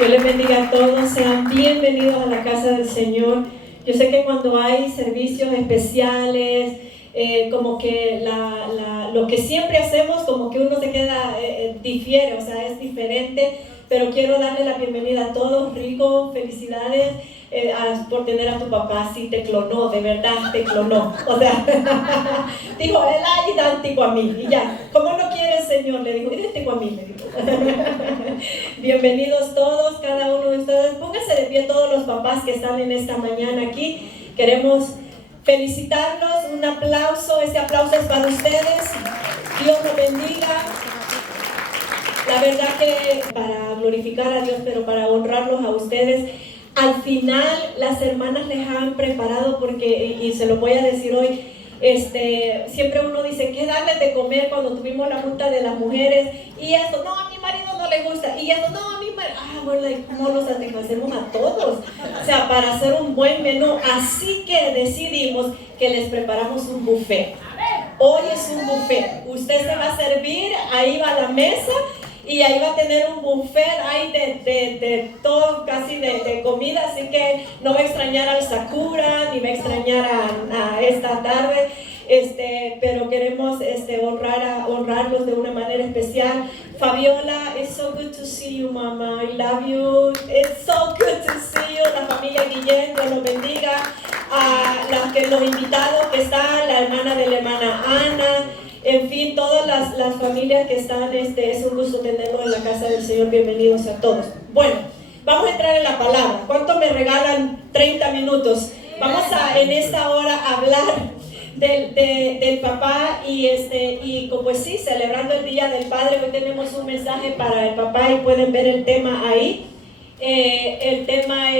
Dios les bendiga a todos, sean bienvenidos a la casa del Señor. Yo sé que cuando hay servicios especiales, como que lo que siempre hacemos, como que uno se queda, difiere, o sea, es diferente, pero quiero darle la bienvenida a todos. Rico, felicidades por tener a tu papá. Sí, te clonó, de verdad te clonó, o sea, dijo, él es idéntico a mí, y ya, ¿cómo no quiere el Señor? Le dijo, idéntico a mí, le dijo. Bienvenidos todos, cada uno de ustedes. Pónganse de pie todos los papás que están en esta mañana aquí. Queremos felicitarlos, un aplauso, este aplauso es para ustedes. Dios los bendiga. La verdad que para glorificar a Dios, pero para honrarlos a ustedes. Al final las hermanas les han preparado, porque, y se lo voy a decir hoy, siempre uno dice, ¿qué darles de comer cuando tuvimos la junta de las mujeres? Y esto, no, a mi marido no le gusta. Y esto, no, a mi marido, bueno, ¿cómo los satisfacemos a todos? O sea, para hacer un buen menú. Así que decidimos que les preparamos un buffet. Hoy es un buffet. Usted se va a servir, ahí va la mesa. Y ahí va a tener un buffet ahí de todo, casi de comida, así que no va a extrañar al Sakura, ni va a extrañar a esta tarde, pero queremos honrarlos de una manera especial. Fabiola, it's so good to see you, mama, I love you, it's so good to see you. La familia Guillén, Dios los bendiga. A los invitados que están, la hermana de la hermana Ana. En fin, todas las familias que están, es un gusto tenerlos en la casa del Señor. Bienvenidos a todos. Bueno, vamos a entrar en la palabra. ¿Cuánto me regalan 30 minutos? Vamos a en esta hora hablar del papá y pues sí, celebrando el Día del Padre. Hoy tenemos un mensaje para el papá y pueden ver el tema ahí. El tema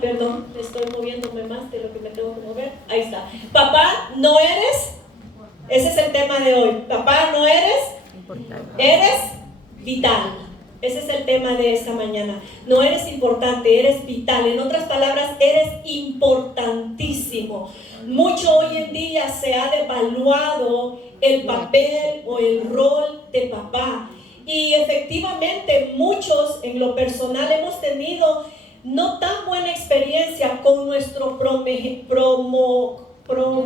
perdón, estoy moviéndome más de lo que me tengo que mover. Ahí está. Papá, ¿no eres? Ese es el tema de hoy. Papá, ¿no eres? Importante. Eres vital. Ese es el tema de esta mañana. No eres importante, eres vital. En otras palabras, eres importantísimo. Mucho hoy en día se ha devaluado el papel o el rol de papá. Y efectivamente, muchos en lo personal hemos tenido no tan buena experiencia con nuestro primogenitor. Bueno,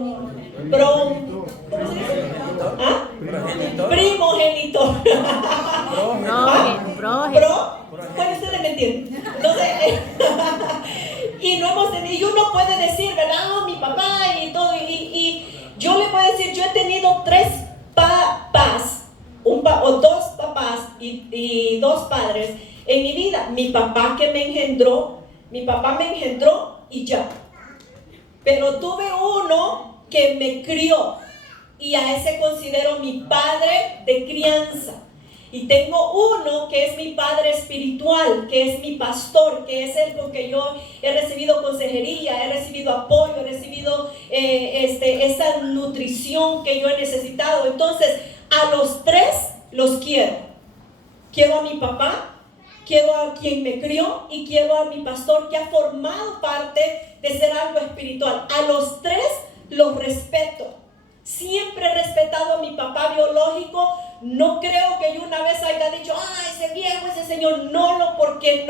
ustedes me entienden. Entonces, y no hemos tenido, y uno puede decir, ¿verdad? Oh, mi papá y todo, y yo le puedo decir, yo he tenido 3 papás, o 2 papás y 2 padres en mi vida. Mi papá me engendró y ya. Pero tuve uno que me crió y a ese considero mi padre de crianza. Y tengo uno que es mi padre espiritual, que es mi pastor, que es el con que yo he recibido consejería, he recibido apoyo, he recibido esa nutrición que yo he necesitado. Entonces, a los 3 los quiero. Quiero a mi papá, quiero a quien me crió y quiero a mi pastor que ha formado parte de ser algo espiritual. A los 3 los respeto. Siempre he respetado a mi papá biológico. No creo que yo una vez haya dicho, ese viejo, ese señor. No, porque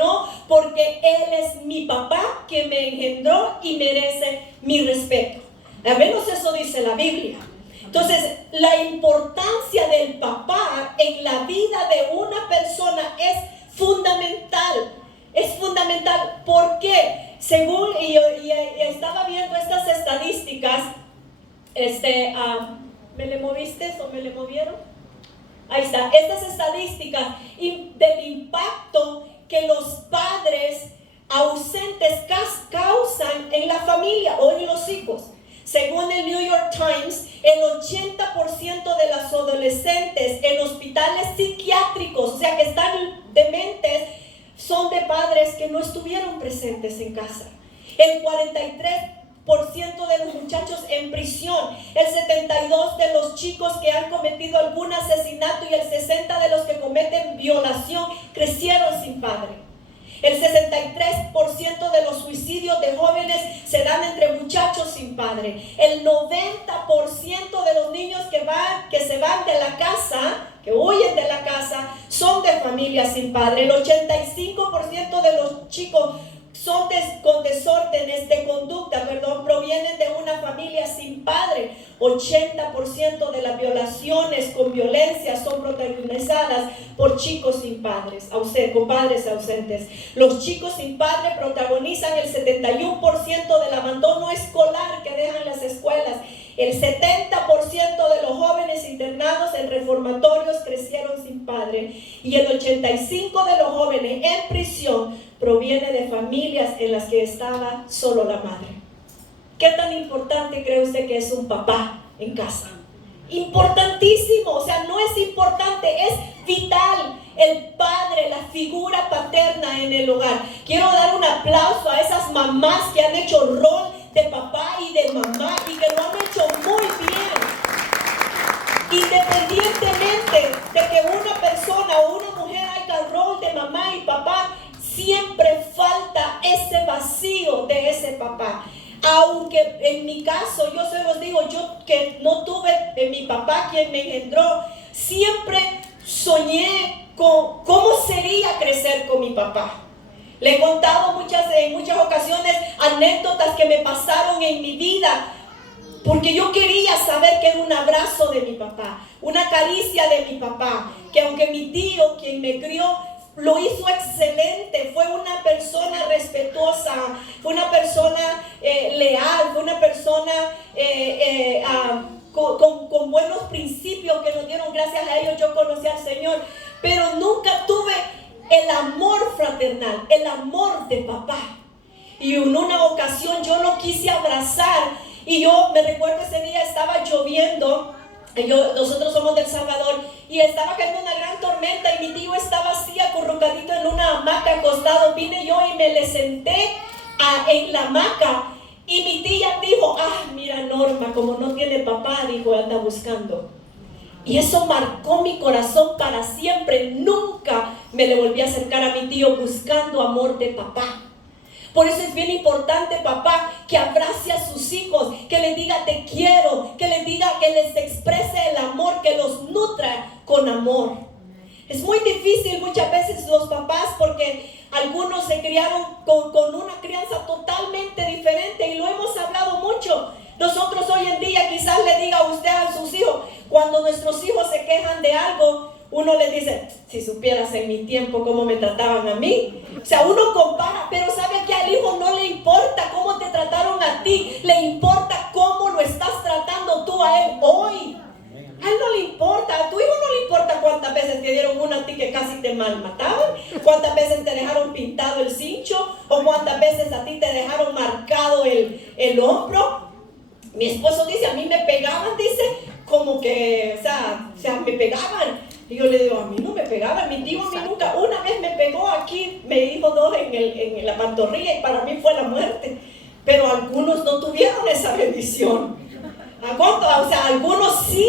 él es mi papá que me engendró y merece mi respeto. Al menos eso dice la Biblia. Entonces, la importancia del papá en la vida de una persona es fundamental. Es fundamental. ¿Por qué? Según y estaba viendo estas estadísticas, ¿me le moviste o me le movieron? Ahí está. Estas estadísticas del impacto que los padres ausentes causan en la familia o en los hijos. Según el New York Times, el 80% de las adolescentes en hospitales psiquiátricos, o sea que están dementes, son de padres que no estuvieron presentes en casa. El 43% de los muchachos en prisión, el 72% de los chicos que han cometido algún asesinato y el 60% de los que cometen violación crecieron sin padre. El 63% de los suicidios de jóvenes se dan entre muchachos sin padre. El 90% de los niños que se van de la casa, que huyen de la casa, son de familias sin padre. El 85% de los chicos con desórdenes de conducta, provienen de una familia sin padre. 80% de las violaciones con violencia son protagonizadas por chicos sin padres, con padres ausentes. Los chicos sin padre protagonizan el 71% del abandono escolar que dejan las escuelas. El 70% de los jóvenes internados en reformatorios crecieron sin padre, y el 85% de los jóvenes en prisión proviene de familias en las que estaba solo la madre. ¿Qué tan importante cree usted que es un papá en casa? Importantísimo, o sea, no es importante, es vital. El padre, la figura paterna en el hogar. Quiero dar un aplauso a esas mamás que han hecho rol de papá y de mamá y que lo han hecho muy bien. Independientemente de que una persona o una mujer haga rol de mamá y papá, siempre falta ese vacío de ese papá. Aunque en mi caso, yo se los digo, yo que no tuve mi papá quien me engendró, siempre soñé con cómo sería crecer con mi papá. Le he contado en muchas ocasiones anécdotas que me pasaron en mi vida, porque yo quería saber que era un abrazo de mi papá, una caricia de mi papá, que aunque mi tío, quien me crió, lo hizo excelente, fue una persona respetuosa, fue una persona leal, fue una persona con buenos principios que nos dieron. Gracias a ellos yo conocí al Señor, pero nunca tuve el amor fraternal, el amor de papá. Y en una ocasión yo lo quise abrazar, y yo me recuerdo ese día estaba lloviendo. Nosotros somos de El Salvador, y estaba cayendo una gran tormenta, y mi tío estaba así acurrucadito en una hamaca acostado. Vine yo y me le senté en la hamaca, y mi tía dijo: mira Norma, como no tiene papá, dijo, anda buscando. Y eso marcó mi corazón para siempre. Nunca me le volví a acercar a mi tío buscando amor de papá. Por eso es bien importante, papá, que abrace a sus hijos, que les diga te quiero, que les diga, que les exprese el amor, que los nutra con amor. Es muy difícil muchas veces los papás, porque algunos se criaron con una crianza totalmente diferente, y lo hemos hablado mucho. Nosotros hoy en día quizás le diga a usted a sus hijos, cuando nuestros hijos se quejan de algo, uno les dice: si supieras en mi tiempo cómo me trataban a mí. O sea, uno compara, pero sabe que al hijo no le importa cómo te trataron a ti, le importa cómo lo estás tratando tú a él hoy. A él no le importa, a tu hijo no le importa cuántas veces te dieron una a ti que casi te malmataban, cuántas veces te dejaron pintado el cincho, o cuántas veces a ti te dejaron marcado el hombro. Mi esposo dice: a mí me pegaban, dice, como que, o sea, me pegaban. Y yo le digo: a mí no me pegaban. Mi tío a mí nunca, una vez me pegó aquí, me dijo 2 en la pantorrilla, y para mí fue la muerte. Pero algunos no tuvieron esa bendición. O sea, algunos sí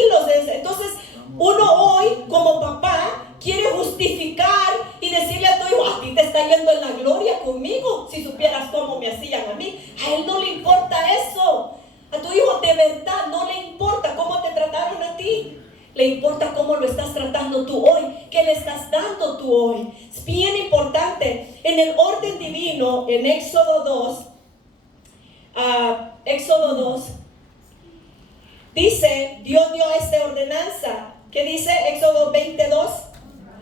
entonces, uno hoy como papá quiere justificar y decirle a tu hijo: a ti te está yendo en la gloria conmigo, si supieras cómo me hacían a mí. A él no le importa eso. A tu hijo de verdad no le importa cómo te trataron a ti. Le importa cómo lo estás tratando tú hoy, qué le estás dando tú hoy. Es bien importante. En el orden divino, en Éxodo 2, dice, Dios dio esta ordenanza, que dice Éxodo 22: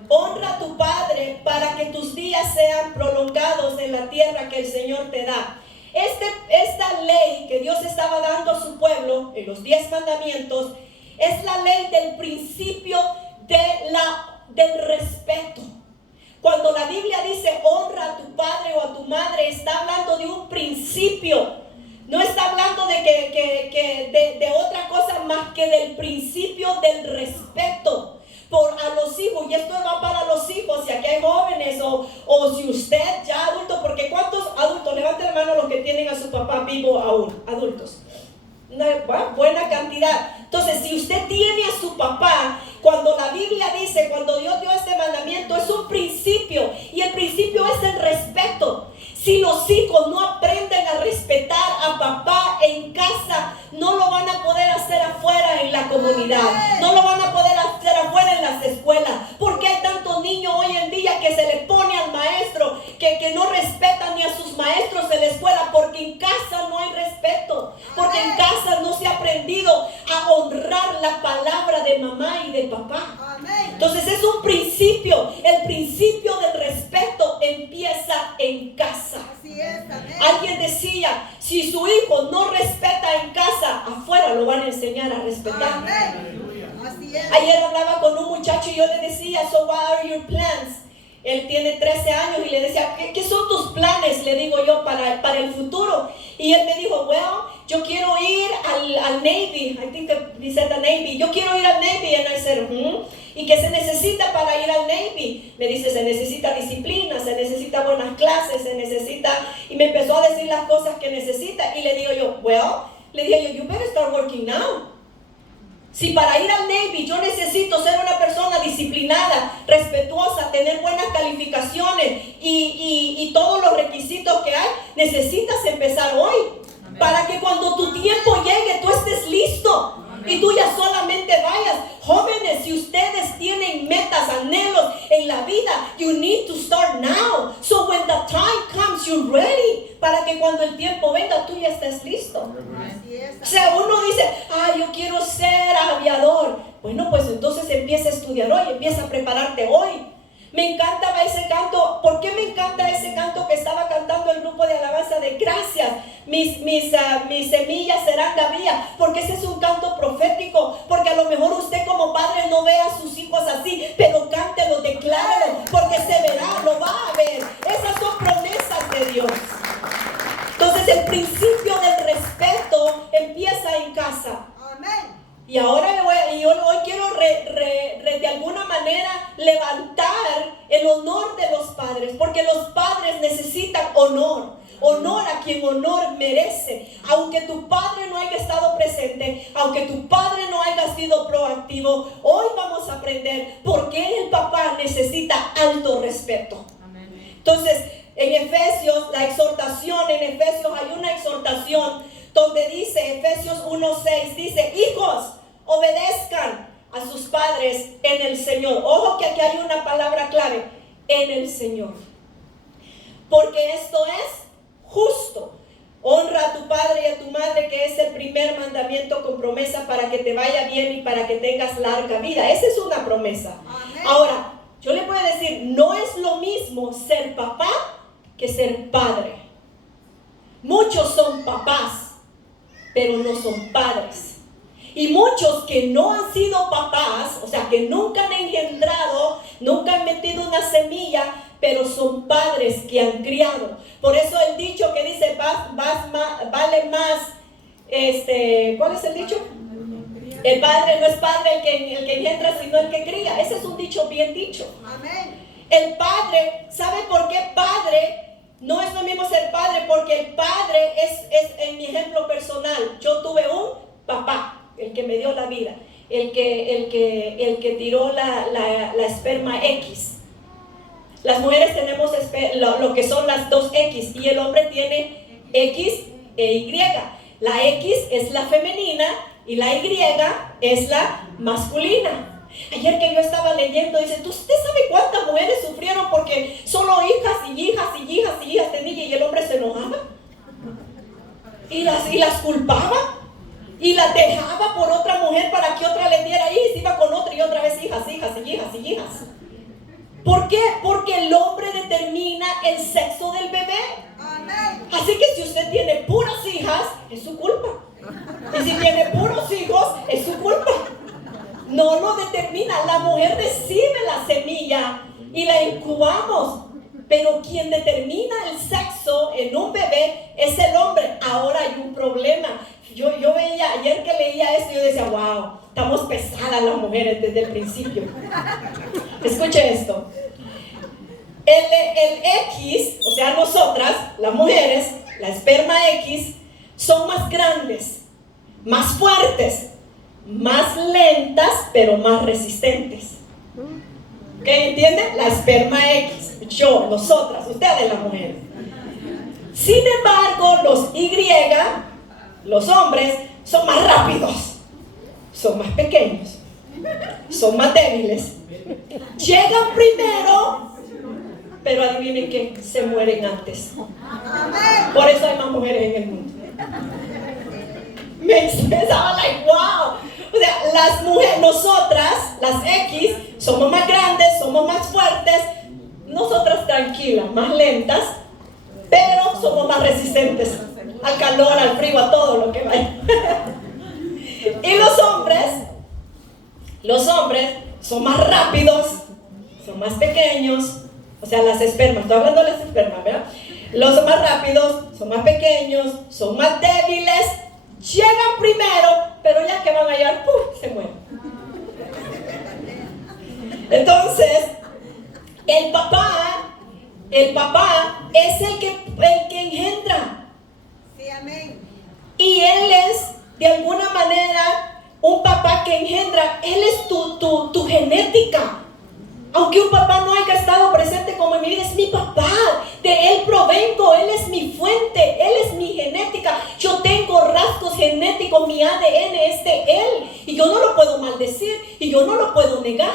honra a tu padre para que tus días sean prolongados en la tierra que el Señor te da. Esta ley que Dios estaba dando a su pueblo en los 10 mandamientos es la ley del principio del respeto. Cuando la Biblia dice honra a tu padre o a tu madre, está hablando de un principio. No está hablando de otra cosa más que del principio del respeto a los hijos. Y esto va para los hijos, si aquí hay jóvenes o si usted ya adulto, porque ¿cuántos adultos? Levanten la mano los que tienen a su papá vivo aún, adultos. Una buena cantidad. Entonces, si usted tiene a su papá, cuando la Biblia dice, cuando Dios dio este mandamiento, es un principio, y el principio es el respeto. Si los hijos no aprenden a respetar a papá en casa, no lo van a poder hacer afuera en la comunidad, no lo van a poder hacer afuera en las escuelas. Porque hay tantos niños hoy en día no respetan ni a sus maestros en la escuela, porque en casa no hay respeto, porque en casa no se ha aprendido a honrar la palabra de mamá y de papá. Entonces es un principio, el principio del respeto empieza en casa. Alguien decía, si su hijo no respeta en casa, afuera lo van a enseñar a respetar. Ayer hablaba con un muchacho y yo le decía, so what are your plans? Él tiene 13 años y le decía, ¿qué son tus planes? Le digo yo para el futuro. Y él me dijo, well, yo quiero ir al Navy. I think he said the Navy. Yo quiero ir al Navy. And I said, ¿y qué se necesita para ir al Navy? Me dice, se necesita disciplina, se necesita buenas clases, se necesita... Y me empezó a decir las cosas que necesita. Y le digo yo, well, le dije yo, you better start working now. Si para ir al Navy yo necesito ser una persona disciplinada, respetuosa, tener buenas calificaciones y todos los requisitos que hay, necesitas empezar hoy. Amén. Para que cuando tu tiempo llegue tú estés listo. Amén. Y tú ya solamente vayas. Jóvenes, si ustedes tienen metas, anhelos en la vida, you need to start now. So when the time comes, you're ready. Para que cuando el tiempo venga, tú ya estés listo. O sea, uno dice, yo quiero ser aviador. Bueno, pues entonces empieza a estudiar hoy, empieza a prepararte hoy. Me encantaba ese canto. ¿Por qué me encanta ese canto que estaba cantando el grupo de alabanza de gracias? Mis semillas serán gavilla. Porque ese es un canto profético. Porque a lo mejor usted como padre no ve a sus hijos así, pero cántelo, decláralo, porque se verá, lo va a ver. Esas son promesas de Dios. Entonces el principio del respeto empieza en casa. Amén. Y ahora yo hoy quiero de alguna manera levantar el honor de los padres, porque los padres necesitan honor a quien honor merece. Aunque tu padre no haya estado presente, aunque tu padre no haya sido proactivo, hoy vamos a aprender por qué el papá necesita alto respeto. Amén. Entonces, en Efesios, la exhortación, en Efesios hay una exhortación donde dice, Efesios 1:6, dice, hijos, obedezcan a sus padres en el Señor. Ojo que aquí hay una palabra clave, en el Señor. Porque esto es justo. Honra a tu padre y a tu madre, que es el primer mandamiento con promesa para que te vaya bien y para que tengas larga vida. Esa es una promesa. Amén. Ahora, yo le puedo decir, no es lo mismo ser papá que ser padre. Muchos son papás, pero no son padres. Y muchos que no han sido papás, o sea, que nunca han engendrado, nunca han metido una semilla, pero son padres que han criado. Por eso el dicho que dice, vale más, ¿cuál es el dicho? El padre no es padre el que engendra, sino el que cría. Ese es un dicho bien dicho. Amén. El padre, ¿sabe por qué padre? No es lo mismo ser padre, porque el padre es en mi ejemplo personal. Yo tuve un papá, el que me dio la vida, el que tiró la esperma X. Las mujeres tenemos lo que son las dos X, y el hombre tiene X e Y. La X es la femenina y la Y es la masculina. Ayer que yo estaba leyendo, dice, ¿usted sabe cuántas mujeres sufrieron porque solo hijas y hijas y hijas y hijas tenía, y el hombre se enojaba? Y las culpaba. Y las dejaba por otra mujer para que otra le diera hijos, iba con otra y otra vez hijas. ¿Por qué? Porque el hombre determina el sexo del bebé. Amén. Así que si usted tiene puras hijas, es su culpa. Y si tiene puros hijos, es su culpa. No lo determina. La mujer recibe la semilla y la incubamos. Pero quien determina el sexo en un bebé es el hombre. Ahora hay un problema. Yo veía, ayer que leía esto, yo decía, wow, estamos pesadas las mujeres desde el principio. Escuche esto. El X, o sea, nosotras, las mujeres, la esperma X, son más grandes, más fuertes, más lentas, pero más resistentes. ¿Ok? ¿Entienden? La esperma X, yo, nosotras, ustedes las mujeres. Sin embargo, los Y, los hombres, son más rápidos, son más pequeños, son más débiles. Llegan primero, pero adivinen qué, se mueren antes. Por eso hay más mujeres en el mundo. Me expresaba like, wow. O sea, las mujeres, nosotras, las X, somos más grandes, somos más fuertes. Nosotras tranquilas, más lentas, pero somos más resistentes al calor, al frío, a todo lo que vaya. Y los hombres son más rápidos, son más pequeños, o sea, las espermas, estoy hablando de las espermas, ¿verdad? Los son más rápidos, son más pequeños, son más débiles, llegan primero, pero ya que van a llegar, ¡pum!, se mueren. Entonces, el papá es el que engendra. Sí, amén. Y él es, de alguna manera, un papá que engendra. Él es tu genética. Aunque un papá no haya estado presente como en mi vida, es mi papá. De él provengo, él es mi fuente, él es mi genética. Yo tengo rasgos genéticos, mi ADN es de él. Y yo no lo puedo maldecir y yo no lo puedo negar,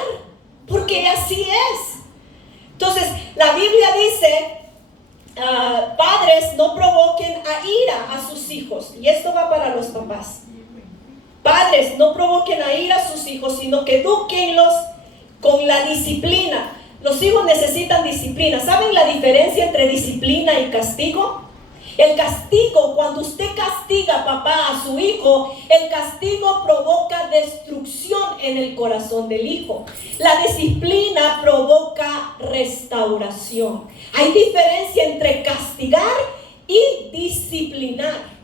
porque así es. Entonces, la Biblia dice, padres, no provoquen a ira a sus hijos. Y esto va para los papás. Padres, no provoquen a ira a sus hijos, sino que edúquenlos con la disciplina. Los hijos necesitan disciplina. ¿Saben la diferencia entre disciplina y castigo? El castigo, cuando usted castiga, papá, a su hijo, el castigo provoca destrucción en el corazón del hijo. La disciplina provoca restauración. Hay diferencia entre castigar y disciplinar.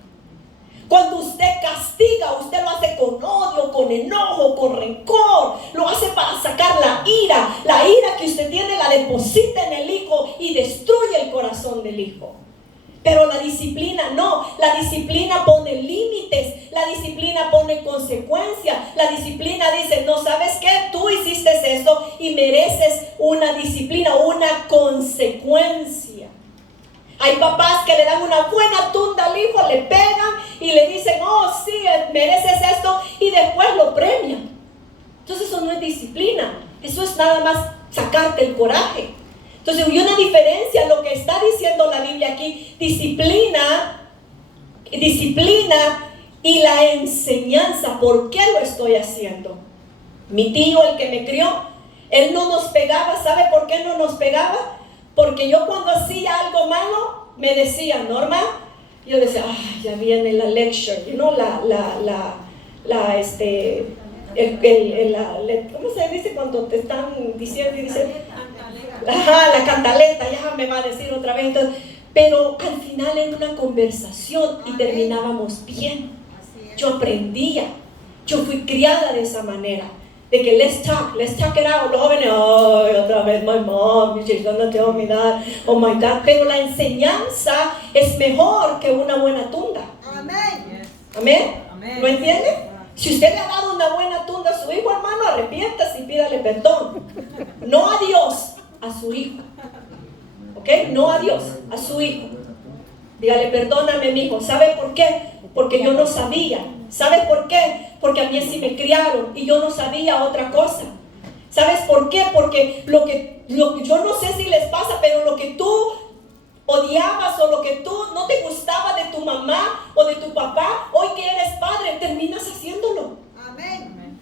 Cuando usted castiga, usted lo hace con odio, con enojo, con rencor. Lo hace para sacar la ira que usted tiene la deposita en el hijo y destruye el corazón del hijo. Pero la disciplina no, la disciplina pone límites, la disciplina pone consecuencias, la disciplina dice, no, ¿sabes qué? Tú hiciste esto y mereces una disciplina, una consecuencia. Hay papás que le dan una buena tunda al hijo, le pegan y le dicen, oh sí, mereces esto, y después lo premian. Entonces eso no es disciplina, eso es nada más sacarte el coraje. Entonces hay una diferencia, lo que está diciendo la Biblia aquí, disciplina y la enseñanza. ¿Por qué lo estoy haciendo? Mi tío, el que me crió, él no nos pegaba. ¿Sabe por qué no nos pegaba? Porque yo cuando hacía algo malo, me decía, Norma, yo decía, ay, ya viene la lecture, ¿cómo se dice cuando te están diciendo y dicen? La cantaleta, ya me va a decir otra vez. Entonces, pero al final era una conversación y terminábamos bien. Yo aprendía, yo fui criada de esa manera, de que let's talk it out. Los jóvenes, ay, otra vez my mom, she's gonna tell me that, oh my God. Pero la enseñanza es mejor que una buena tunda. Amén. Amén. ¿Lo entiende? Si usted le ha dado una buena tunda a su hijo, hermano, arrepiéntase y pídale perdón. No a Dios, a su hijo. ¿Ok? No a Dios, a su hijo. Dígale, perdóname, mi hijo. ¿Sabe por qué? Porque yo no sabía. ¿Sabes por qué? Porque a mí así me criaron y yo no sabía otra cosa. ¿Sabes por qué? Porque lo que yo no sé si les pasa, pero lo que tú odiabas o lo que tú no te gustaba de tu mamá o de tu papá, hoy que eres padre, terminas haciéndolo. Amén.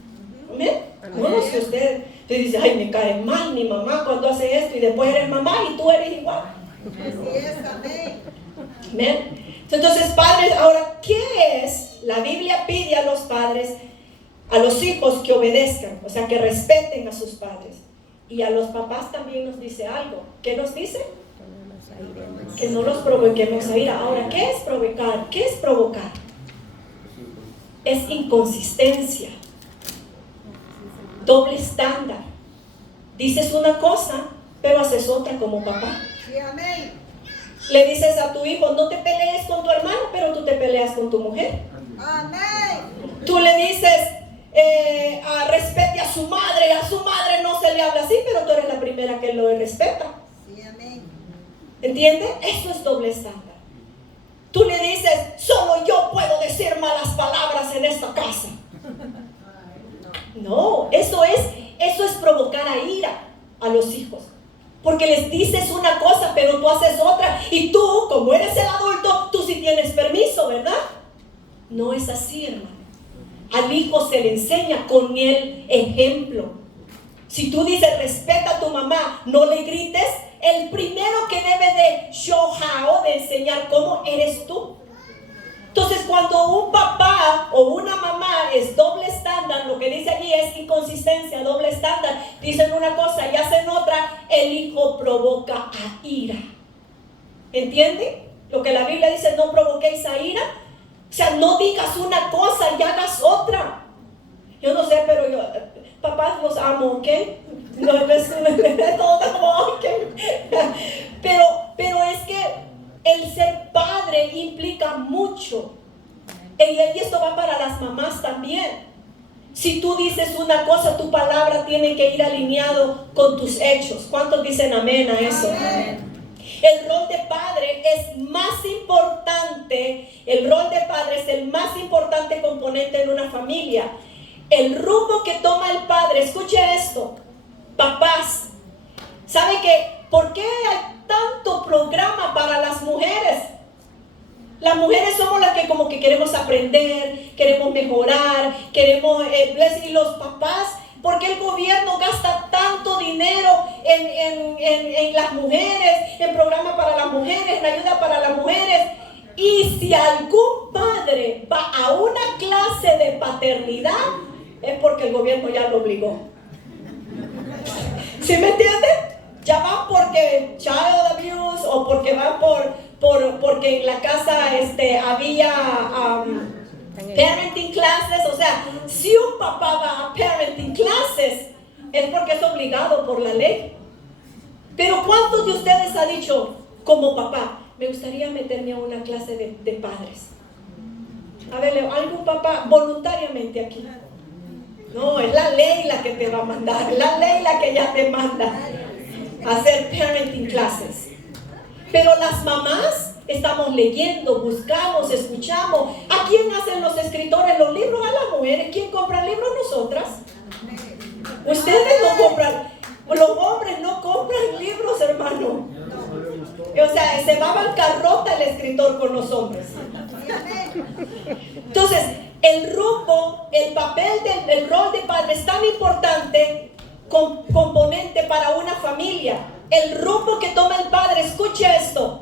Amén. No sé usted dice, ay, me cae mal mi mamá cuando hace esto, y después eres mamá y tú eres igual. Así es, amén. Amén. Entonces, padres, ahora, ¿qué es? La Biblia pide a los padres, a los hijos, que obedezcan, o sea, que respeten a sus padres. Y a los papás también nos dice algo. ¿Qué nos dice? Que no los provoquemos a ira. Ahora, ¿qué es provocar? ¿Qué es provocar? Es inconsistencia, doble estándar. Dices una cosa, pero haces otra como papá. Sí, amén. Le dices a tu hijo, no te pelees con tu hermano, pero tú te peleas con tu mujer. Amén. Tú le dices, respete a su madre no se le habla así, pero tú eres la primera que lo respeta. Sí, amén. ¿Entiende? Eso es doble estándar. Tú le dices, solo yo puedo decir malas palabras en esta casa. No, eso es provocar a ira a los hijos. Porque les dices una cosa, pero tú haces otra. Y tú, como eres el adulto, tú sí tienes permiso, ¿verdad? No es así, hermano. Al hijo se le enseña con el ejemplo. Si tú dices, respeta a tu mamá, no le grites, el primero que debe de show how, de enseñar cómo, eres tú. Entonces, cuando un papá o una mamá es doble estándar, lo que dice allí es inconsistencia, doble estándar. Dicen una cosa y hacen otra, el hijo provoca a ira. ¿Entienden? Lo que la Biblia dice, no provoquéis a ira. O sea, no digas una cosa y hagas otra. Yo no sé, pero yo, papás los amo, ¿ok? No, todo como, ok. Pero es que el ser padre implica mucho. Y esto va para las mamás también. Si tú dices una cosa, tu palabra tiene que ir alineado con tus hechos. ¿Cuántos dicen amén a eso? Amén. El rol de padre es más importante. El rol de padre es el más importante componente en una familia. El rumbo que toma el padre, escuche esto, papás, ¿sabe qué? ¿Por qué hay tanto programa para las mujeres? Las mujeres somos las que como que queremos aprender, queremos mejorar, queremos, y los papás, ¿por qué el gobierno gasta tanto dinero en las mujeres, en programas para las mujeres, en ayuda para las mujeres? Y si algún padre va a una clase de paternidad, es porque el gobierno ya lo obligó. ¿Sí me entienden? Ya van porque child abuse o porque van porque en la casa había parenting classes. O sea, si un papá va a parenting classes es porque es obligado por la ley. Pero ¿cuántos de ustedes ha dicho como papá, me gustaría meterme a una clase de padres? A ver, algún papá voluntariamente aquí. No, es la ley la que te va a mandar, la ley la que ya te manda a hacer parenting classes. Pero las mamás estamos leyendo, buscamos, escuchamos. ¿A quién hacen los escritores los libros? A las mujeres. ¿Quién compra libros? Nosotras. Ustedes no compran, los hombres no compran libros, hermano. O sea, se va a bancarrota el escritor con los hombres. Entonces, el rumbo, el papel del rol de padre es tan importante, componente para una familia. El rumbo que toma el padre, escuche esto,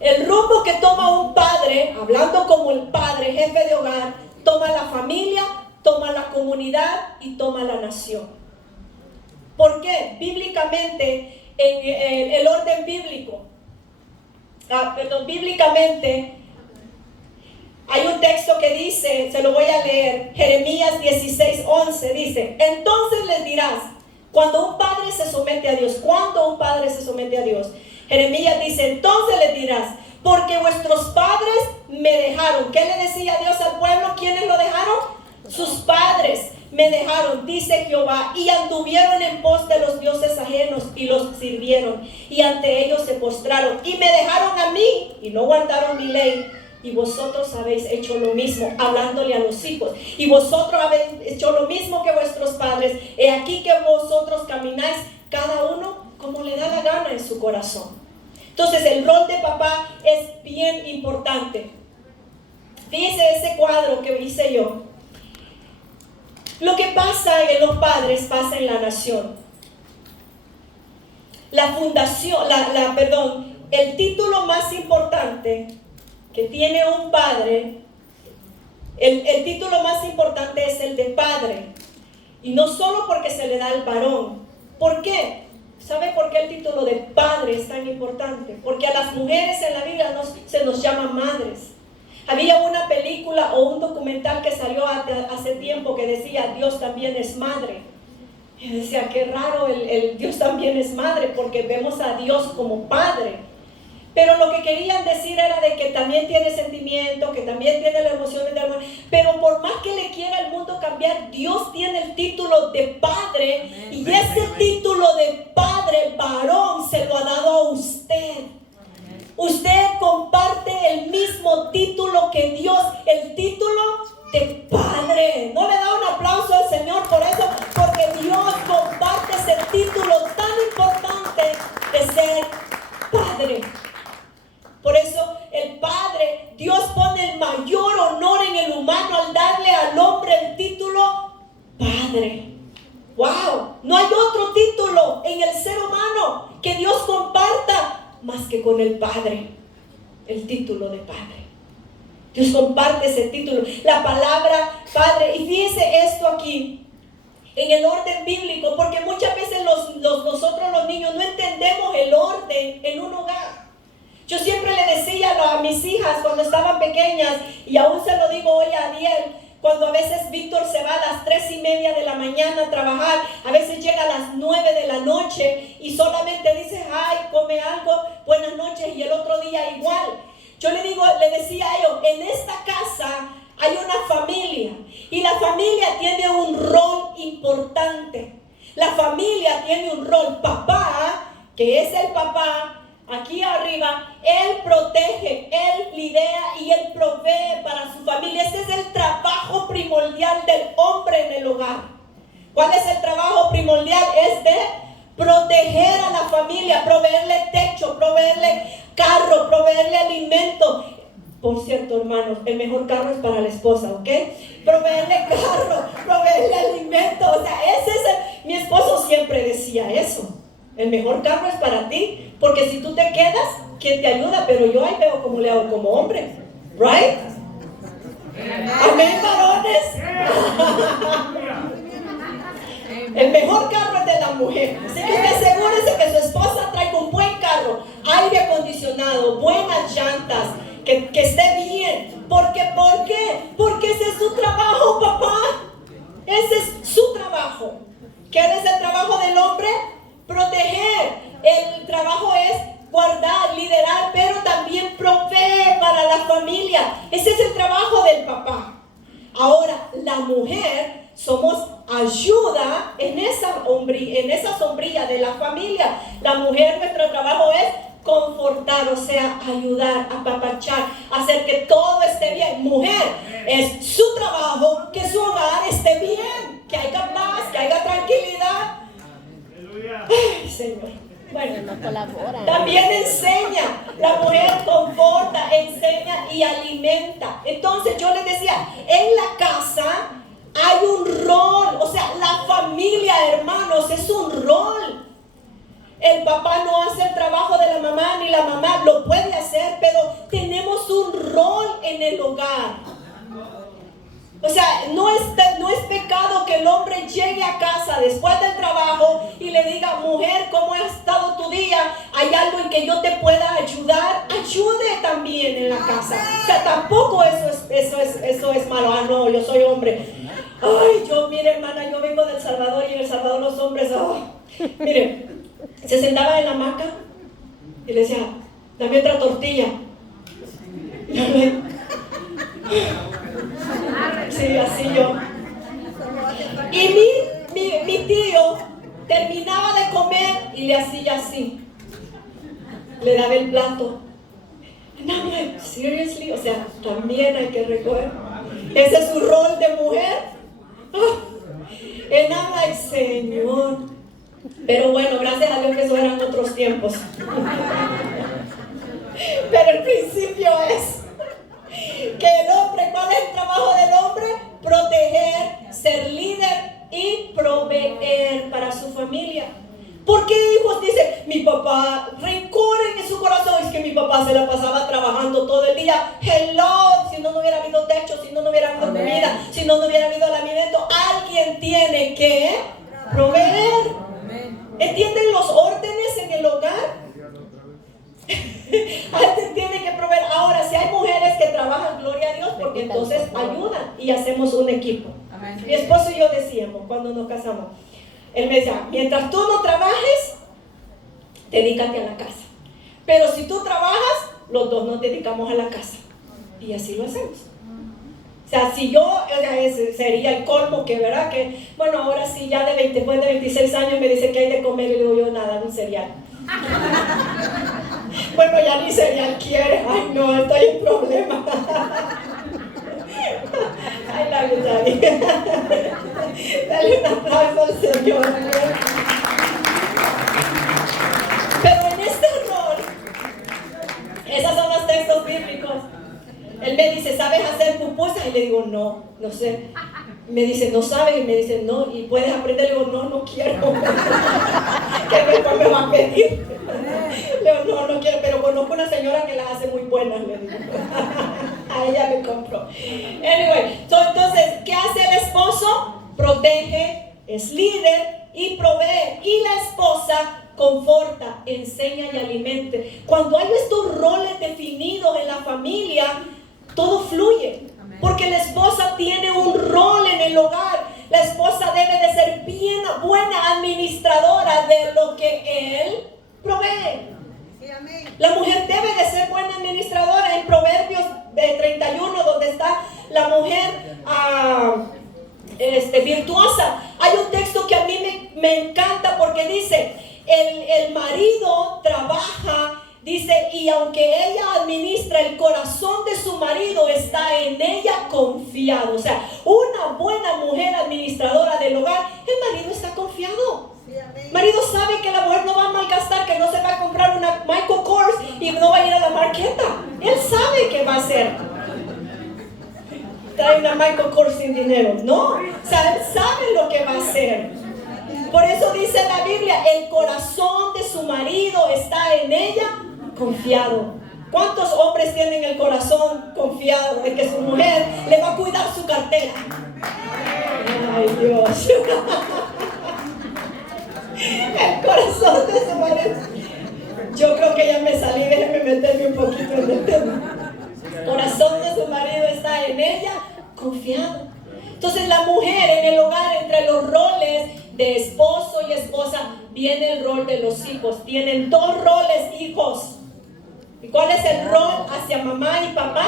el rumbo que toma un padre, hablando como el padre, jefe de hogar, toma la familia, toma la comunidad y toma la nación. ¿Por qué? Bíblicamente, en el orden bíblico, bíblicamente, hay un texto que dice, se lo voy a leer, Jeremías 16:11, dice, entonces les dirás, cuando un padre se somete a Dios, cuando un padre se somete a Dios, Jeremías dice, entonces les dirás, porque vuestros padres me dejaron. ¿Qué le decía Dios al pueblo? ¿Quiénes lo dejaron? Sus padres me dejaron, dice Jehová, y anduvieron en pos de los dioses ajenos y los sirvieron, y ante ellos se postraron, y me dejaron a mí, y no guardaron mi ley. Y vosotros habéis hecho lo mismo, hablándole a los hijos. Y vosotros habéis hecho lo mismo que vuestros padres. He aquí que vosotros camináis cada uno como le da la gana en su corazón. Entonces el rol de papá es bien importante. Fíjense ese cuadro que hice yo. Lo que pasa en los padres pasa en la nación. La fundación, el título más importante que tiene un padre, el título más importante es el de padre. Y no solo porque se le da al varón. ¿Por qué? ¿Sabe por qué el título de padre es tan importante? Porque a las mujeres en la Biblia se nos llama madres. Había una película o un documental que salió hace tiempo que decía Dios también es madre. Y decía, qué raro, el Dios también es madre, porque vemos a Dios como padre. Pero lo que querían decir era de que también tiene sentimiento, que también tiene las emociones de amor. Pero por más que le quiera el mundo cambiar, Dios tiene el título de padre. Amén. Y ese título de padre varón se lo ha dado a usted. Amén. Usted comparte el mismo título que Dios, el título de padre. ¿No le da un aplauso al Señor por eso? Porque Dios comparte ese título tan importante de ser padre. Por eso el Padre, Dios pone el mayor honor en el humano al darle al hombre el título Padre. ¡Wow! No hay otro título en el ser humano que Dios comparta más que con el Padre. El título de Padre. Dios comparte ese título. La palabra Padre. Y fíjense esto aquí. En el orden bíblico. Porque muchas veces nosotros los niños no entendemos el orden en un hogar. Yo siempre le decía a mis hijas cuando estaban pequeñas, y aún se lo digo hoy a Adiel, cuando a veces Víctor se va a las 3:30 de la mañana a trabajar, a veces llega a las 9 de la noche y solamente dice, ay, come algo, buenas noches, y el otro día igual. Yo le decía a ellos, en esta casa hay una familia, y la familia tiene un rol importante. La familia tiene un rol. Papá, que es el papá, aquí arriba, él protege, él lidera y él provee para su familia. Ese es el trabajo primordial del hombre en el hogar. ¿Cuál es el trabajo primordial? Es de proteger a la familia, proveerle techo, proveerle carro, proveerle alimento. Por cierto, hermanos, el mejor carro es para la esposa, ¿ok? Proveerle carro, proveerle alimento. O sea, mi esposo siempre decía eso. El mejor carro es para ti, porque si tú te quedas, ¿quién te ayuda? Pero yo ahí veo cómo le hago como hombre, ¿right? Amén, varones. El mejor carro es de la mujer. Así que usted asegúrese que su esposa traiga un buen carro, aire acondicionado, buenas llantas, que esté bien. ¿Por qué? Porque ese es su trabajo, papá. Ese es su trabajo. ¿Qué es el trabajo del hombre? Proteger. El trabajo es guardar, liderar, pero también provee para la familia. Ese es el trabajo del papá. Ahora, la mujer somos ayuda en esa sombrilla de la familia. La mujer, nuestro trabajo es confortar, o sea, ayudar, apapachar, hacer que todo esté bien. Mujer, es su trabajo que su hogar esté bien, que haya paz, que haya tranquilidad. Ay, Señor. Bueno, también enseña. La mujer conforta, enseña y alimenta. Entonces yo les decía, en la casa hay un rol. O sea, la familia, hermanos, es un rol. El papá no hace el trabajo de la mamá, ni la mamá lo puede hacer, pero tenemos un rol en el hogar. O sea, no es pecado que el hombre llegue a casa después del trabajo y le diga, mujer, ¿cómo ha estado tu día? ¿Hay algo en que yo te pueda ayudar? Ayude también en la casa. O sea, tampoco eso es malo. Ah, no, yo soy hombre. Ay, mire, hermana, yo vengo del Salvador, y en El Salvador los hombres, mire, se sentaba en la hamaca y le decía, dame otra tortilla. Sí, así yo. Y mi tío terminaba de comer y le hacía así. Le daba el plato. No, seriously, o sea, también hay que recoger. Ese es su rol de mujer. En habla el Señor. Pero bueno, gracias a Dios que eso eran otros tiempos. Pero el principio es que el hombre, ¿cuál es el trabajo del hombre? Proteger, ser líder y proveer para su familia. ¿Por qué hijos dicen, mi papá, rencor en su corazón? Es que mi papá se la pasaba trabajando todo el día. Hello, si no hubiera habido techo, si no hubiera habido comida, si no hubiera habido alimento, alguien tiene que proveer. ¿Entienden los órdenes en el hogar? Alguien tiene que proveer. Ahora, si hay mujeres que trabajan, gloria a Dios, porque entonces ayudan y hacemos un equipo. Mi esposo y yo decíamos cuando nos casamos, él me decía, mientras tú no trabajes, dedícate a la casa. Pero si tú trabajas, los dos nos dedicamos a la casa. Y así lo hacemos. O sea, si yo, ese sería el colmo que, ¿verdad? Que, bueno, ahora sí, ya después de 26 años me dice que hay de comer, y le digo yo, nada, un cereal. Bueno, ya ni cereal quiere. Ay, no, estoy en problema. Ay, la verdad. Dale un aplauso al Señor. Pero en Y le digo, no sé. Me dice, ¿no sabes? Y me dice, no, ¿y puedes aprender? Le digo, no quiero. Que después me va a pedir. Le digo, no quiero, pero conozco una señora que las hace muy buenas, le digo. A ella me compró. Anyway, entonces, ¿qué hace el esposo? Protege, es líder y provee. Y la esposa conforta, enseña y alimente. Cuando hay estos roles definidos en la familia, todo fluye. Porque la esposa tiene un rol en el hogar. La esposa debe de ser bien buena administradora de lo que él provee. La mujer debe de ser buena administradora. En Proverbios 31, donde está la mujer virtuosa, hay un texto que a mí me encanta, porque dice, el marido trabaja, dice, y aunque ella administra, el corazón de su marido está en ella confiado. O sea, una buena mujer administradora del hogar, el marido está confiado. El marido sabe que la mujer no va a malgastar, que no se va a comprar una Michael Kors y no va a ir a la marqueta. Él sabe qué va a hacer. Trae una Michael Kors sin dinero. No, o sea, él sabe lo que va a hacer. Por eso dice la Biblia, el corazón de su marido está en ella confiado. ¿Cuántos hombres tienen el corazón confiado de que su mujer le va a cuidar su cartera? Ay, Dios. El corazón de su marido. Yo creo que ya me salí, déjenme meterme un poquito en el tema. El corazón de su marido está en ella confiado. Entonces la mujer en el hogar, entre los roles de esposo y esposa, viene el rol de los hijos. Tienen dos roles, hijos. ¿Y cuál es el rol hacia mamá y papá?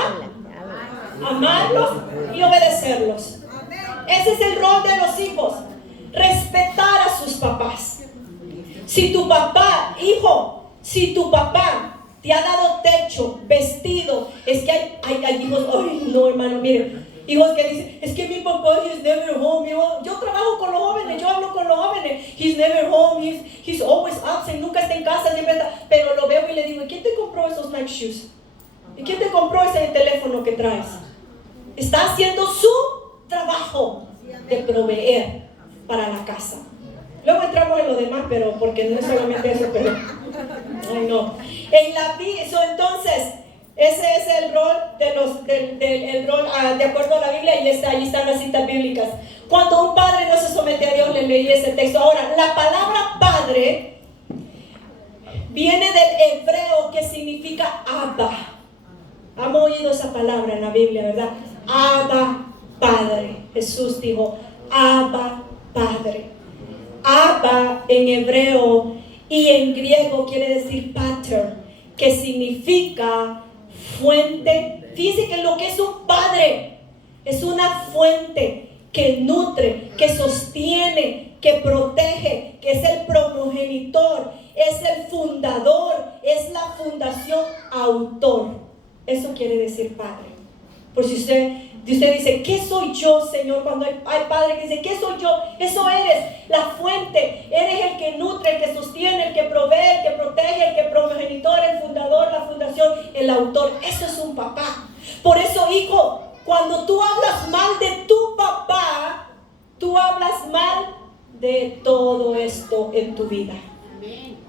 Amarlos y obedecerlos. Ese es el rol de los hijos. Respetar a sus papás. Si tu papá, hijo, si tu papá te ha dado techo, vestido, es que hay hijos, ay no hermano, miren, hijos que dicen, es que mi papá, he's never home. Yo trabajo con los jóvenes, yo hablo con los jóvenes, he's never home, he's always absent, nunca está en casa, siempre está. Pero lo veo y le digo, ¿y quién te compró esos Nike shoes? ¿Y quién te compró ese teléfono que traes? Está haciendo su trabajo de proveer para la casa. Luego entramos en lo demás, pero porque no es solamente eso, pero ay no. En la vida, entonces, ese es el rol el rol de acuerdo a la Biblia, y ahí están las citas bíblicas. Cuando un padre no se somete a Dios, le leí ese texto. Ahora, la palabra padre viene del hebreo que significa Abba. ¿Han oído esa palabra en la Biblia, verdad? Abba, Padre. Jesús dijo, Abba, Padre. Abba en hebreo y en griego quiere decir pater, que significa fuente. Fíjense que lo que es un padre es una fuente que nutre, que sostiene, que protege, que es el primogenitor, es el fundador, es la fundación, autor. Eso quiere decir padre. Por si usted dice, ¿qué soy yo, Señor? Cuando hay padre que dice, ¿qué soy yo? Eso eres, la fuente. Eres el que nutre, el que sostiene, el que provee, el que protege, el que primogenitor, el fundador, la fundación, el autor. Eso es un papá. Por eso, hijo, cuando tú hablas mal de tu papá, tú hablas mal de todo esto en tu vida.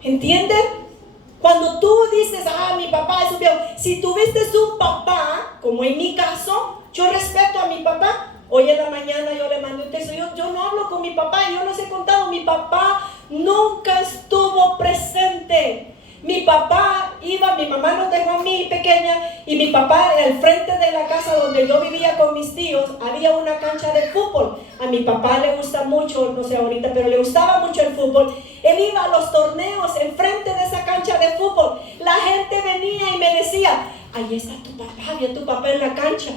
¿Entiendes? Cuando tú dices, mi papá es un viejo. Si tuviste un papá, como en mi caso, yo respeto a mi papá. Hoy en la mañana yo le mandé un texto. Yo no hablo con mi papá, yo les he contado. Mi papá nunca estuvo presente. Mi papá iba, mi mamá nos dejó a mí pequeña, y mi papá, al frente de la casa donde yo vivía con mis tíos, había una cancha de fútbol. A mi papá le gusta mucho, no sé ahorita, pero le gustaba mucho el fútbol. Él iba a los torneos enfrente de esa cancha de fútbol. La gente venía y me decía, ahí está tu papá, vi a tu papá en la cancha.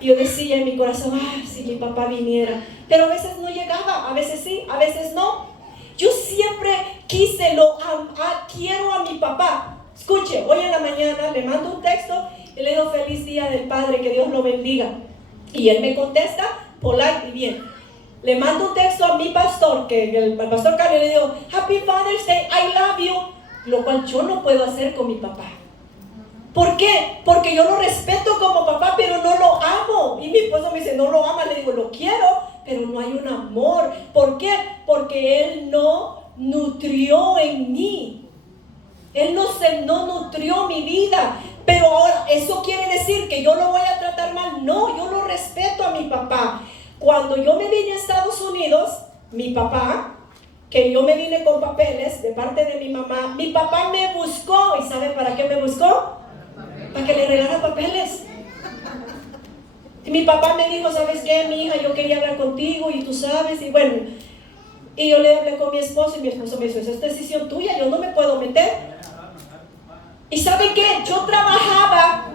Y yo decía en mi corazón, si mi papá viniera. Pero a veces no llegaba, a veces sí, a veces no. Yo siempre quiero a mi papá. Escuche, hoy en la mañana le mando un texto y le digo feliz día del Padre, que Dios lo bendiga. Y él me contesta polite y bien. Le mando un texto a mi pastor, que el pastor Carlos, le digo, Happy Father's Day, I love you. Lo cual yo no puedo hacer con mi papá. ¿Por qué? Porque yo lo respeto como papá, pero no lo amo. Y mi esposo me dice, no lo ama. Le digo, lo quiero, pero no hay un amor. ¿Por qué? Porque él no nutrió en mí. Él no nutrió mi vida. Pero ahora, ¿eso quiere decir que yo lo voy a tratar mal? No, yo lo respeto a mi papá. Cuando yo me vine a Estados Unidos, mi papá, que yo me vine con papeles de parte de mi mamá, mi papá me buscó. ¿Y sabe para qué me buscó? Para que le regalara papeles. Y mi papá me dijo, ¿sabes qué, mi hija? Yo quería hablar contigo y tú sabes. Y bueno, y yo le hablé con mi esposo y mi esposo me dijo, esa es decisión tuya, yo no me puedo meter. ¿Y sabe qué? Yo trabajaba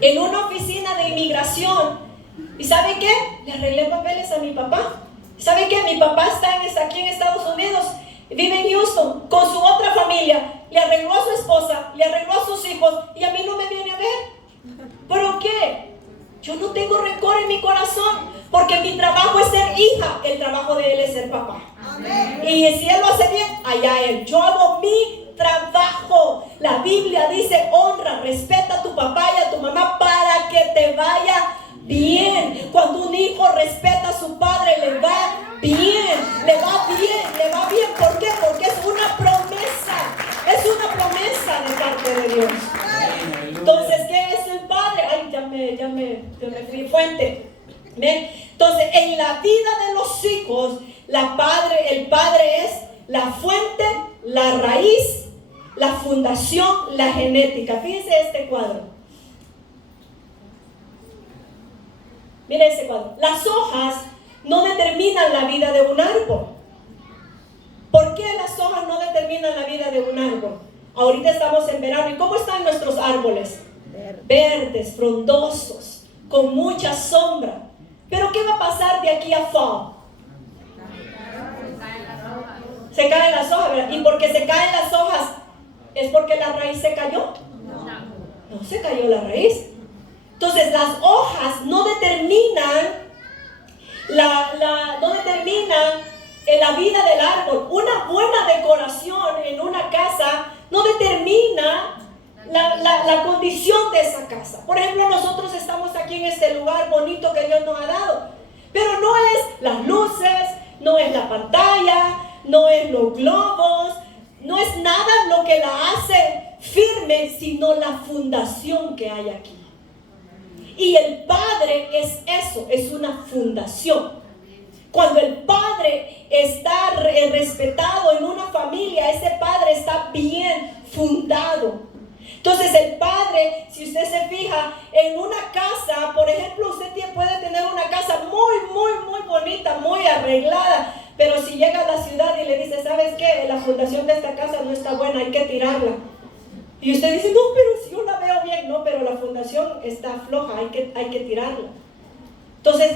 en una oficina de inmigración. ¿Y sabe qué? Le arreglé papeles a mi papá. ¿Sabe qué? Mi papá está aquí en Estados Unidos, vive en Houston con su otra familia. Le arregló a su esposa, le arregló a sus hijos y a mí no me viene a ver. ¿Pero qué? Yo no tengo rencor en mi corazón, porque mi trabajo es ser hija, el trabajo de él es ser papá. Amén. Y si él lo hace bien, allá él. Yo hago mi trabajo. La Biblia dice, honra, respeta a tu papá y a tu mamá para que te vaya bien. Cuando un hijo respeta a su padre, le va bien, le va bien, le va bien. ¿Por qué? Porque es una promesa. Es una promesa de parte de Dios. Entonces, ¿qué es el padre? Ay, ya me fui fuente. ¿Ven? Entonces, en la vida de los hijos, el padre es la fuente, la raíz, la fundación, la genética. Fíjense este cuadro. Miren ese cuadro. Las hojas no determinan la vida de un árbol. ¿Por qué las hojas no determinan la vida de un árbol? Ahorita estamos en verano. ¿Y cómo están nuestros árboles? Verdes, frondosos, con mucha sombra. Pero ¿qué va a pasar de aquí a fall? Se caen las hojas, ¿verdad? ¿Y porque se caen las hojas es porque la raíz se cayó? No se cayó la raíz. Entonces las hojas no determinan la vida del árbol. Una buena decoración en una casa no determina la condición de esa casa. Por ejemplo, nosotros estamos aquí en este lugar bonito que Dios nos ha dado, pero no es las luces, no es la pantalla, no es los globos, no es nada lo que la hace firme, sino la fundación que hay aquí. Y el padre es eso, es una fundación. Cuando el padre está respetado en una familia, ese padre está bien fundado. Entonces el padre, si usted se fija en una casa, por ejemplo, usted puede tener una casa muy bonita, muy arreglada, pero si llega a la ciudad y le dice, ¿sabes qué? La fundación de esta casa no está buena, hay que tirarla. Y usted dice, no, pero si yo la veo bien, no, pero la fundación está floja, hay que tirarla. Entonces,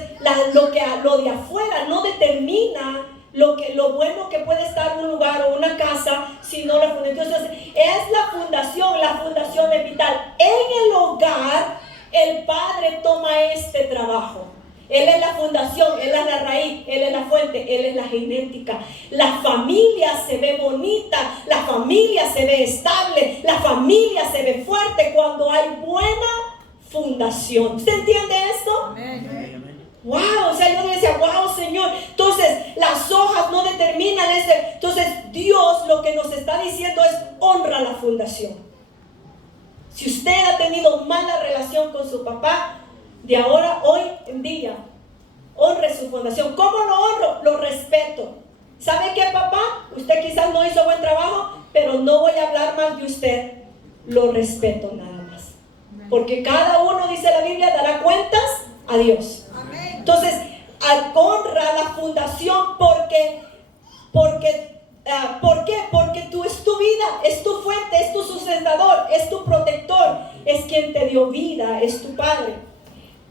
lo de afuera no determina lo bueno que puede estar un lugar o una casa, sino la fundación. Entonces, es la fundación es vital. En el hogar, el padre toma este trabajo. Él es la fundación, Él es la raíz, Él es la fuente, Él es la genética. La familia se ve bonita, la familia se ve estable, la familia se ve fuerte cuando hay buena fundación. ¿Usted entiende esto? Amén. Wow, o sea, yo decía, wow, Señor. Entonces, las hojas no determinan ese. Entonces, Dios lo que nos está diciendo es honra la fundación. Si usted ha tenido mala relación con su papá, de ahora, hoy en día, honre su fundación. ¿Cómo lo honro? Lo respeto. ¿Sabe qué, papá? Usted quizás no hizo buen trabajo, pero no voy a hablar más de usted. Lo respeto nada más. Porque cada uno, dice la Biblia, dará cuentas a Dios. Amén. Entonces, honra la fundación ¿por qué? Porque es tu vida, es tu fuente, es tu sustentador, es tu protector, es quien te dio vida, es tu padre.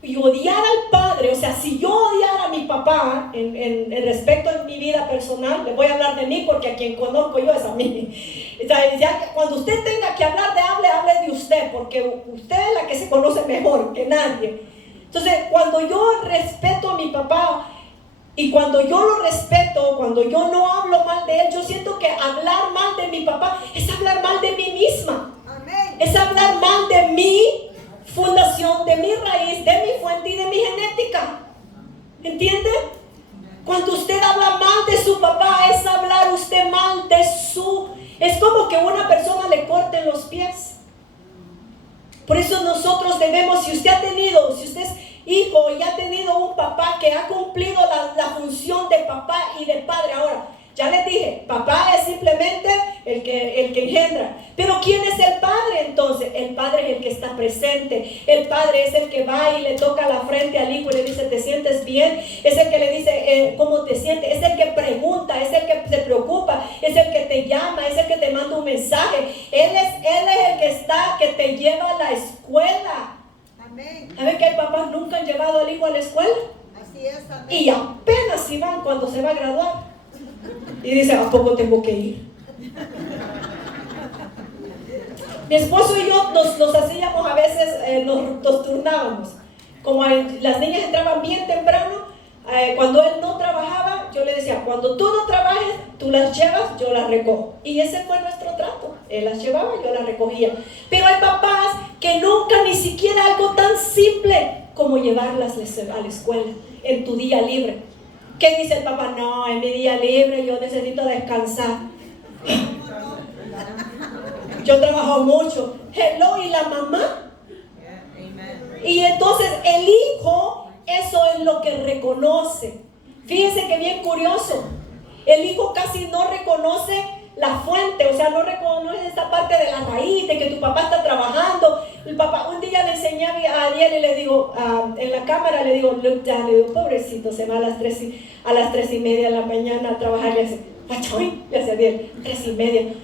Y odiar al padre, o sea, si yo odiara a mi papá en respecto a mi vida personal, le voy a hablar de mí porque a quien conozco yo es a mí. O sea, ya cuando usted tenga que hablar hable de usted, porque usted es la que se conoce mejor que nadie. Entonces, cuando yo respeto a mi papá y cuando yo lo respeto, cuando yo no hablo mal de él, yo siento que hablar mal de mi papá es hablar mal de mí misma. Amén. Es hablar mal de mí persona le corten los pies. Por eso nosotros debemos, si usted es hijo y ha tenido un papá que ha cumplido la función de papá y de padre. Ahora, ya les dije, papá es simplemente el que engendra. Pero ¿quién es el padre entonces? El padre es el que está presente. El padre es el que va y le toca la frente al hijo y le dice, ¿te sientes bien? Es el que le dice, ¿cómo te sientes? Es el que pregunta, es el que se preocupa, es el que te llama, es el que te manda un mensaje. Él es el que te lleva a la escuela. Amén. ¿Saben que hay papás nunca han llevado al hijo a la escuela? Así es, amén. Y apenas si van cuando se va a graduar. Y dice, ¿a poco tengo que ir? Mi esposo y yo nos hacíamos a veces, nos turnábamos. Como las niñas entraban bien temprano, cuando él no trabajaba, yo le decía, cuando tú no trabajes, tú las llevas, yo las recojo. Y ese fue nuestro trato. Él las llevaba, yo las recogía. Pero hay papás que nunca, ni siquiera algo tan simple como llevarlas a la escuela en tu día libre. ¿Qué dice el papá? No, en mi día libre yo necesito descansar. Yo trabajo mucho. Hello, ¿y la mamá? Y entonces el hijo, eso es lo que reconoce. Fíjense que bien curioso. El hijo casi no reconoce la fuente, o sea, no reconoce esta parte de la raíz, de que tu papá está trabajando. El papá, un día le enseñé a Ariel y le digo, en la cámara le digo, look down, le digo, pobrecito, se va a las 3:30 de la mañana a trabajar, le hace, ¡achoy! Le hace a Ariel, 3:30.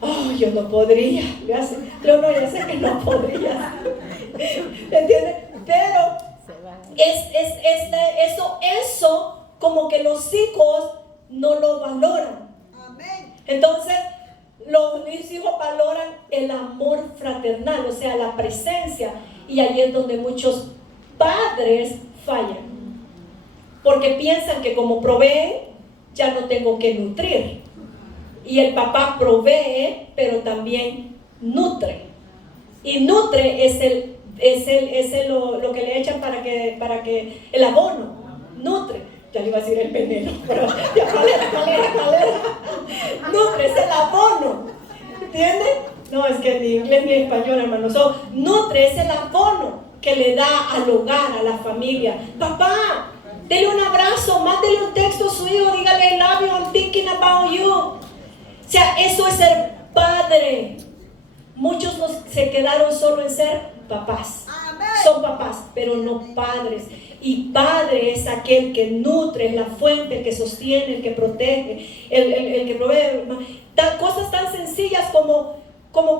Oh, yo no podría, le hace, yo no, ya sé que no podría. ¿Entiendes? Pero eso como que los hijos no lo valoran. Entonces, mis hijos valoran el amor fraternal, o sea, la presencia. Y ahí es donde muchos padres fallan. Porque piensan que como proveen, ya no tengo que nutrir. Y el papá provee, pero también nutre. Y nutre es lo que le echan para que el abono nutre. Ya le iba a decir el veneno, pero ya cuál era. Nutre es el abono. ¿Entienden? No, es que ni inglés ni español, hermano. Nutre es el abono que le da al hogar, a la familia. Papá, dele un abrazo, mándele un texto a su hijo, dígale, I love you, I'm thinking about you. O sea, eso es ser padre. Muchos se quedaron solo en ser papás. Son papás, pero no padres. Y padre es aquel que nutre, es la fuente, el que sostiene, el que protege, el que provee. Cosas tan sencillas como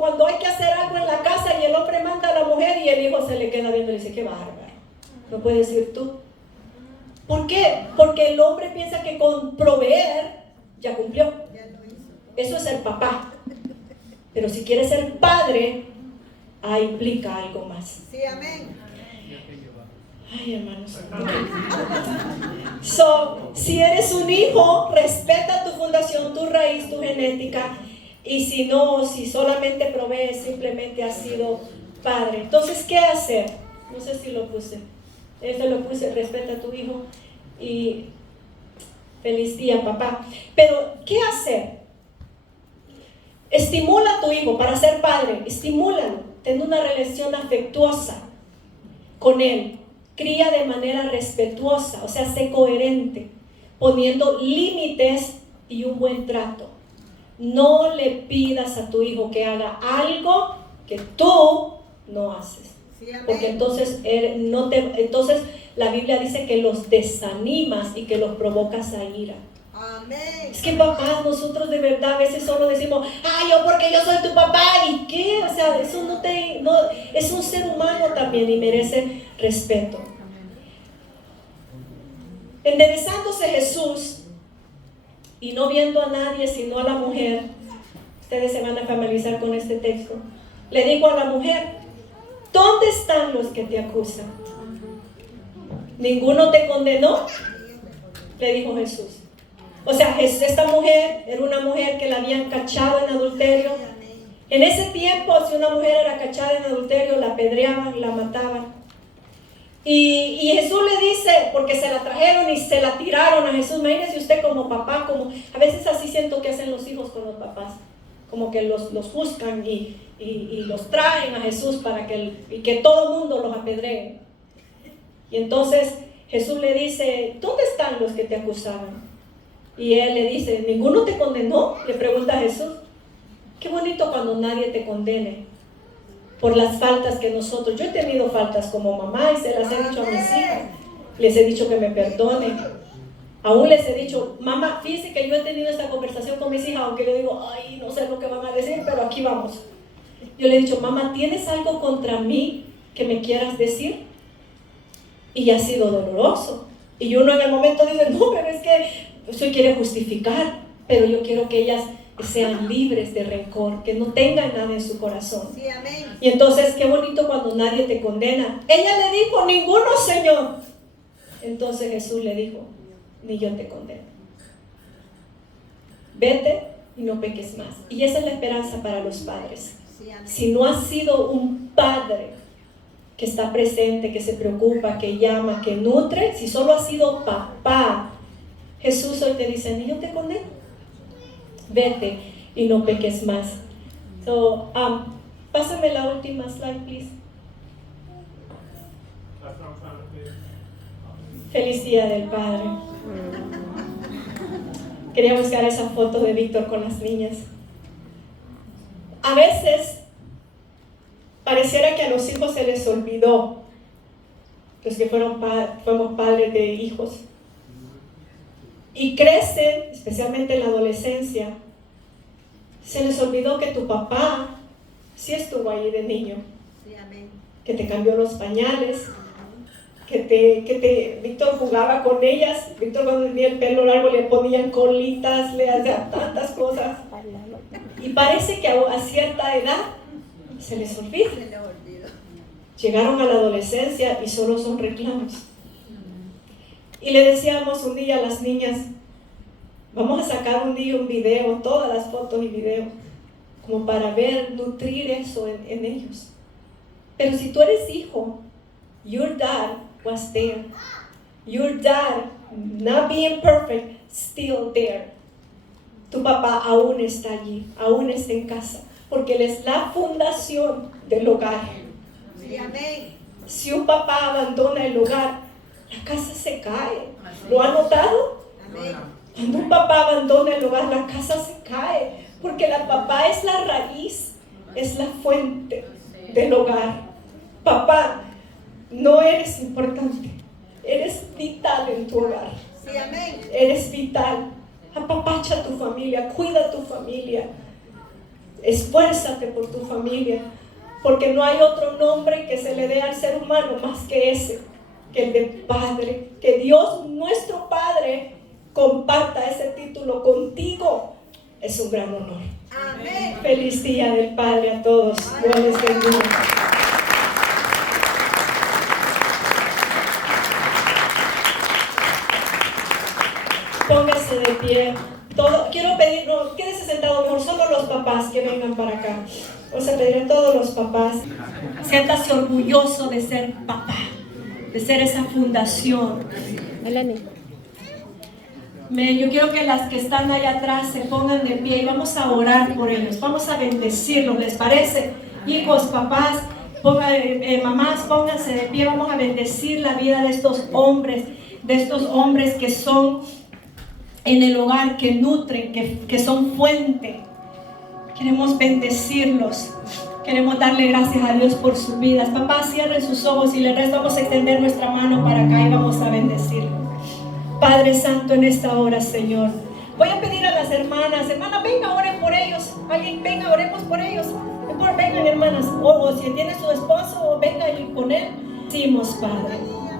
cuando hay que hacer algo en la casa y el hombre manda a la mujer y el hijo se le queda viendo y le dice, qué bárbaro. No puedes decir tú. ¿Por qué? Porque el hombre piensa que con proveer ya cumplió. Eso es ser papá. Pero si quieres ser padre, implica algo más. Sí, amén. Ay, hermanos. Si eres un hijo, respeta tu fundación, tu raíz, tu genética. Y si solamente provees, simplemente has sido padre. Entonces, ¿qué hacer? No sé si lo puse. Lo puse, respeta a tu hijo. Y feliz día, papá. Pero, ¿qué hacer? Estimula a tu hijo para ser padre. Estimúlalo. Ten una relación afectuosa con él. Cría de manera respetuosa, o sea, sé coherente, poniendo límites y un buen trato. No le pidas a tu hijo que haga algo que tú no haces. Sí, porque entonces la Biblia dice que los desanimas y que los provocas a ira. Amén. Es que papás, nosotros de verdad a veces solo decimos, yo porque yo soy tu papá, ¿y qué? O sea, eso no es un ser humano también y merece respeto. Enderezándose Jesús y no viendo a nadie sino a la mujer, ustedes se van a familiarizar con este texto, le dijo a la mujer, ¿dónde están los que te acusan? ¿Ninguno te condenó? Le dijo Jesús. O sea, esta mujer era una mujer que la habían cachado en adulterio. En ese tiempo, si una mujer era cachada en adulterio, la apedreaban, la mataban. Y Jesús le dice, porque se la trajeron y se la tiraron a Jesús. Imagínese usted como papá, a veces así siento que hacen los hijos con los papás. como que los juzgan y los traen a Jesús para que todo el mundo los apedree. Y entonces Jesús le dice, ¿dónde están los que te acusaban? Y él le dice, ¿ninguno te condenó? Le pregunta a Jesús. Qué bonito cuando nadie te condene por las faltas que nosotros, yo he tenido faltas como mamá y se las he dicho a mis hijas, les he dicho que me perdonen, aún les he dicho, mamá, fíjese que yo he tenido esta conversación con mis hijas, aunque yo digo, ay, no sé lo que van a decir, pero aquí vamos. Yo le he dicho, mamá, ¿tienes algo contra mí que me quieras decir? Y ha sido doloroso, y uno en el momento dice, no, pero es que usted quiere justificar, pero yo quiero que ellas sean libres de rencor, que no tengan nada en su corazón. Sí, amén. Y entonces qué bonito cuando nadie te condena. Ella le dijo, ninguno, Señor. Entonces Jesús le dijo, ni yo te condeno. Vete y no peques más. Y esa es la esperanza para los padres. Sí, amén. Si no has sido un padre que está presente, que se preocupa, que llama, que nutre, si solo has sido papá, Jesús hoy te dice, ni yo te condeno. Vete y no peques más. So, pásame la última slide, please. Feliz Día del Padre. Quería buscar esa foto de Víctor con las niñas. A veces pareciera que a los hijos se les olvidó, los que fuimos padres de hijos, y crecen, especialmente en la adolescencia, se les olvidó que tu papá sí estuvo ahí de niño, Sí, amén. que te cambió los pañales, Víctor jugaba con ellas. Víctor cuando tenía el pelo largo le ponían colitas, le hacían tantas cosas, y parece que a cierta edad se les olvida. Se le olvidó. Llegaron a la adolescencia y solo son reclamos. Y le decíamos un día a las niñas, vamos a sacar un día un video, todas las fotos y videos, como para ver, nutrir eso en ellos. Pero si tú eres hijo, your dad was there. Your dad, not being perfect, still there. Tu papá aún está allí, aún está en casa, porque él es la fundación del hogar. Sí, amén. Si un papá abandona el hogar, la casa se cae. ¿Lo ha notado? Amén. Cuando un papá abandona el hogar, la casa se cae, porque el papá es la raíz, es la fuente del hogar. Papá, no eres importante, eres vital en tu hogar. Sí, amén. Eres vital. Apapacha a tu familia, cuida a tu familia, esfuérzate por tu familia, porque no hay otro nombre que se le dé al ser humano más que ese, que el de Padre. Que Dios, nuestro Padre, comparta ese título contigo, es un gran honor. Amén. Feliz Día del Padre a todos. Dios les bendiga. Póngase de pie. Quiero pedir, no, quédese sentado mejor, solo los papás que vengan para acá. Vamos a pedir a todos los papás, siéntase orgulloso de ser papá, de ser esa fundación. Yo quiero que las que están allá atrás se pongan de pie y vamos a orar por ellos, vamos a bendecirlos, ¿les parece? Hijos, papás, mamás, pónganse de pie, vamos a bendecir la vida de estos hombres que son en el hogar, que nutren, que son fuente. Queremos bendecirlos, queremos darle gracias a Dios por sus vidas. Papá, cierren sus ojos y le vamos a extender nuestra mano para acá y vamos a bendecirlos. Padre Santo, en esta hora, Señor, voy a pedir a las hermanas, venga, oren por ellos. Alguien, venga, oremos por ellos. Vengan, hermanas, o si tiene su esposo, venga y con él. Decimos, Padre,